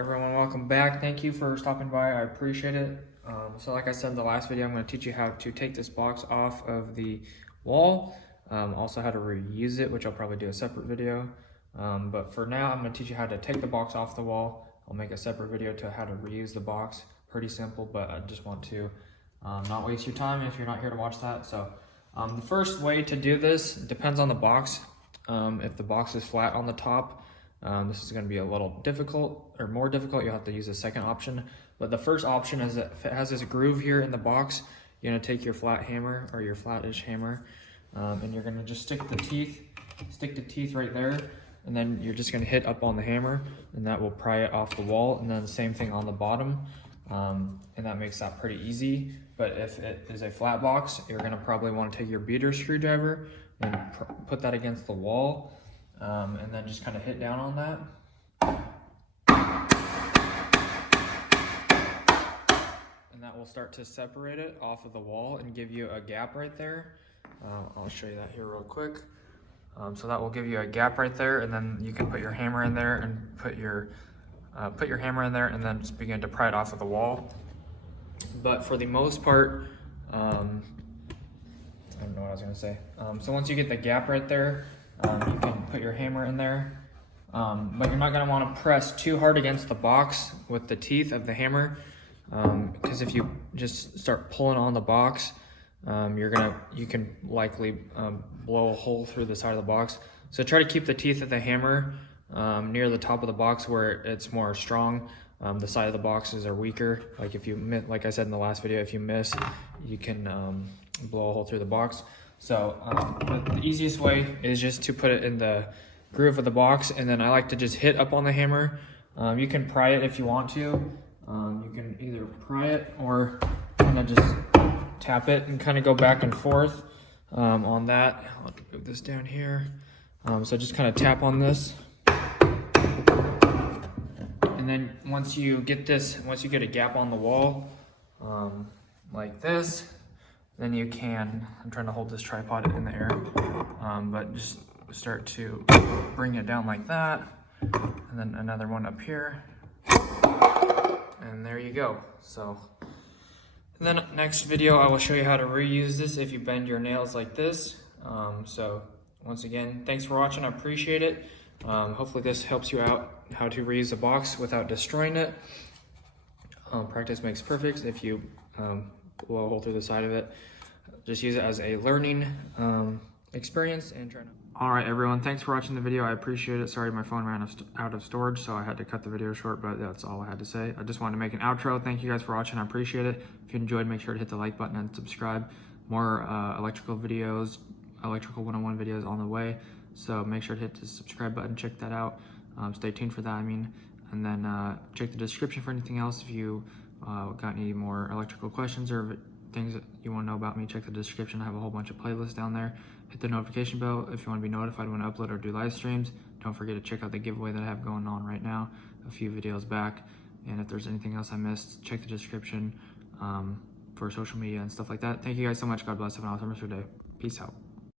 everyone, welcome back. Thank you for stopping by. I appreciate it. So like I said in the last video, I'm going to teach you how to take this box off of the wall. Also how to reuse it, which I'll probably do a separate video. But for now, I'm going to teach you how to take the box off the wall. I'll make a separate video to how to reuse the box. Pretty simple, but I just want to not waste your time if you're not here to watch that. So the first way to do this depends on the box. If the box is flat on the top, this is going to be a little difficult, or more difficult. You'll have to use the second option. But the first option is that if it has this groove here in the box, you're going to take your flat hammer or your flat-ish hammer, and you're going to just stick the teeth right there, and then you're just going to hit up on the hammer, and that will pry it off the wall. And then the same thing on the bottom, and that makes that pretty easy. But if it is a flat box, you're going to probably want to take your beater screwdriver and put that against the wall, and then just kind of hit down on that. And that will start to separate it off of the wall and give you a gap right there. I'll show you that here real quick. So that will give you a gap right there, and then you can put your hammer in there and put your hammer in there, and then just begin to pry it off of the wall. But for the most part, I don't know what I was gonna say. So once you get the gap right there, you can put your hammer in there, but you're not gonna want to press too hard against the box with the teeth of the hammer, because if you just start pulling on the box, you can likely blow a hole through the side of the box. So try to keep the teeth of the hammer near the top of the box where it's more strong. The side of the boxes are weaker. Like if you miss, like I said in the last video, if you miss, you can blow a hole through the box. So the easiest way is just to put it in the groove of the box, and then I like to just hit up on the hammer. You can pry it if you want to. You can either pry it or kind of just tap it and kind of go back and forth on that. I'll move this down here. So just kind of tap on this. And then once you get a gap on the wall, like this, then you can, I'm trying to hold this tripod in the air, but just start to bring it down like that, and then another one up here, and there you go. So, and then next video I will show you how to reuse this if you bend your nails like this. So once again, thanks for watching, I appreciate it. Hopefully this helps you out how to reuse a box without destroying it. Practice makes perfect. If you blow a hole through the side of it, just use it as a learning experience and try to. All right, everyone, thanks for watching the video. I appreciate it. Sorry, my phone ran out of storage, so I had to cut the video short, but that's all I had to say. I just wanted to make an outro. Thank you guys for watching. I appreciate it. If you enjoyed, make sure to hit the like button and subscribe. More electrical videos, electrical 101 videos on the way. So make sure to hit the subscribe button, check that out. Stay tuned for that, and then check the description for anything else. If you got any more electrical questions or things that you want to know about me, check the description. I have a whole bunch of playlists down there. Hit the notification bell if you want to be notified when I upload or do live streams. Don't forget to check out the giveaway that I have going on right now, a few videos back. And if there's anything else I missed, check the description for social media and stuff like that. Thank you guys so much. God bless. Have an awesome rest of your day. Peace out.